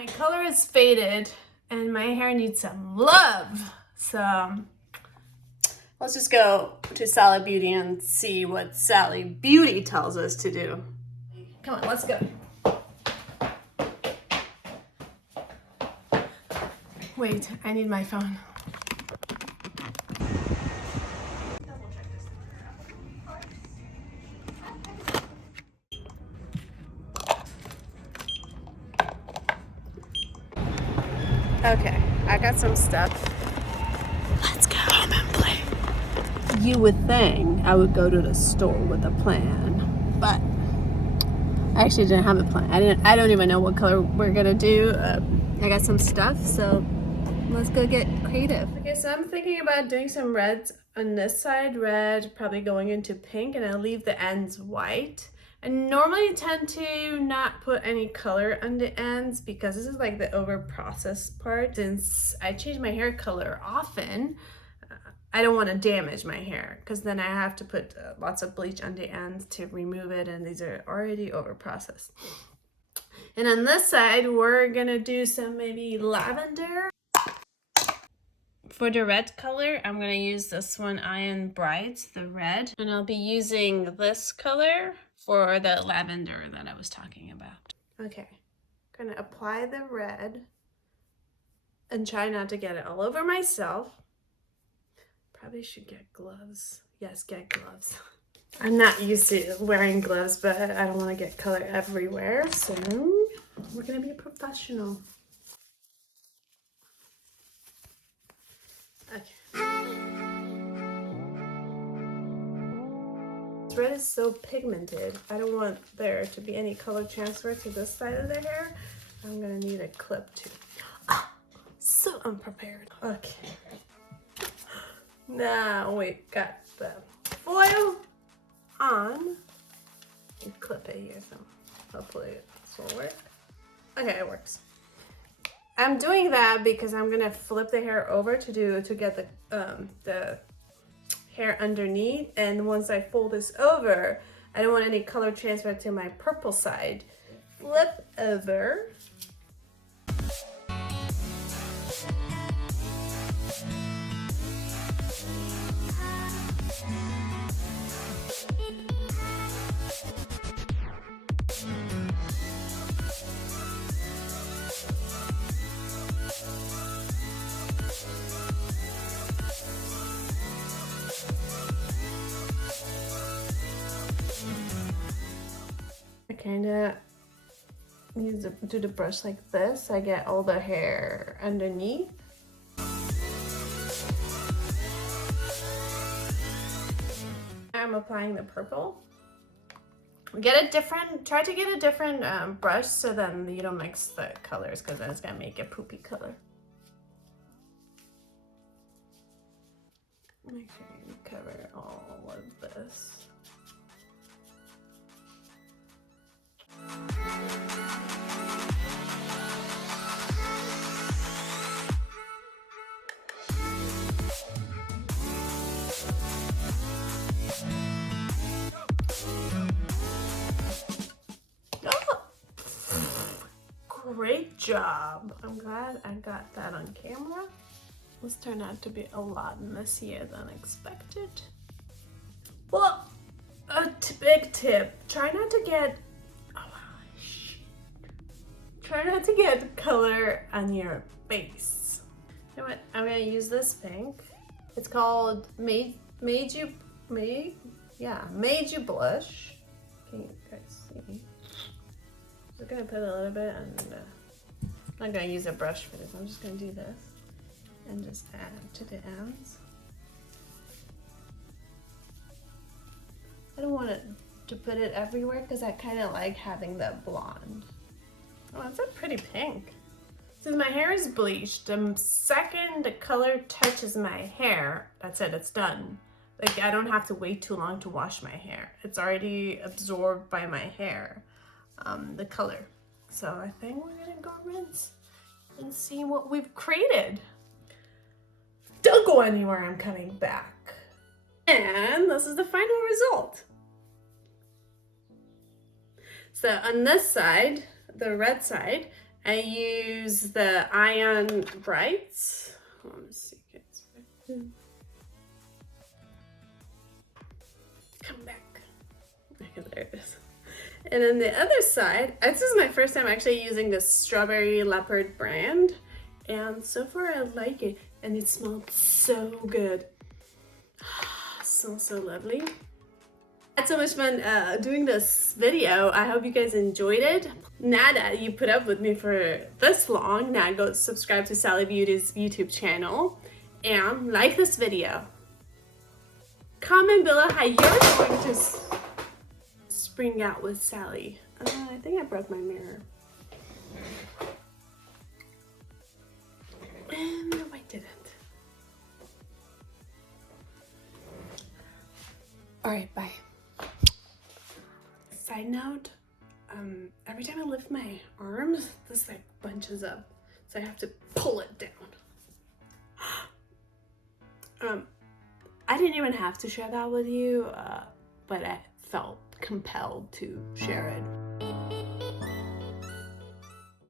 My color is faded and my hair needs some love. So let's just go to Sally Beauty and see what Sally Beauty tells us to do. Come on, let's go. Wait, I need my phone. Okay, I got some stuff. Let's go home and play. You would think I would go to the store with a plan, but I actually didn't have a plan. I don't even know what color we're gonna do. I got some stuff, so let's go get creative. Okay, so I'm thinking about doing some reds on this side, red, probably going into pink, and I'll leave the ends white. I normally tend to not put any color on the ends because this is like the over processed part. Since I change my hair color often, I don't want to damage my hair because then I have to put lots of bleach on the ends to remove it, and these are already over processed. And on this side, we're gonna do some maybe lavender. For the red color, I'm gonna use this one, Iron Bright, the red. And I'll be using this color for the lavender that I was talking about. Okay, gonna apply the red and try not to get it all over myself. Probably should get gloves. Yes, get gloves. I'm not used to wearing gloves, but I don't want to get color everywhere, so we're gonna be a professional. Okay. This red is so pigmented. I don't want there to be any color transfer to this side of the hair. I'm gonna need a clip too. Ah, so unprepared. Okay. Now we got the foil on. And clip it here, so hopefully this will work. Okay, it works. I'm doing that because I'm gonna flip the hair over to get the hair underneath, and once I fold this over, I don't want any color transfer to my purple side. Flip over. Kind of do the brush like this. I get all the hair underneath. I'm applying the purple. Try to get a different brush so then you don't mix the colors, because then it's gonna make a poopy color. Make sure you cover all of this. Great job. I'm glad I got that on camera. This turned out to be a lot messier than expected. Well, a big tip, try not to get color on your face. You know what? I'm gonna use this pink. It's called Made You Blush. Can you guys see? I'm gonna put a little bit, and I'm not gonna use a brush for this. I'm just gonna do this and just add to the ends. I don't want it to put it everywhere because I kind of like having that blonde. Oh, that's a pretty pink. Since my hair is bleached, the second the color touches my hair, that's it, it's done. Like, I don't have to wait too long to wash my hair. It's already absorbed by my hair, the color. So I think we're gonna go rinse and see what we've created. Don't go anywhere, I'm coming back. And this is the final result. So on this side, the red side, I use the Ion Brights. Let me see. Come back. Okay, there it is. And then the other side, this is my first time actually using this Strawberry Leopard brand. And so far I like it. And it smelled so good. So lovely. I had so much fun doing this video. I hope you guys enjoyed it. Now that you put up with me for this long, now go subscribe to Sally Beauty's YouTube channel and like this video. Comment below how you're going to spring out with Sally. I think I broke my mirror. And no, I didn't. All right, bye. Side note, every time I lift my arms, this like bunches up, so I have to pull it down. I didn't even have to share that with you, but I felt compelled to share it.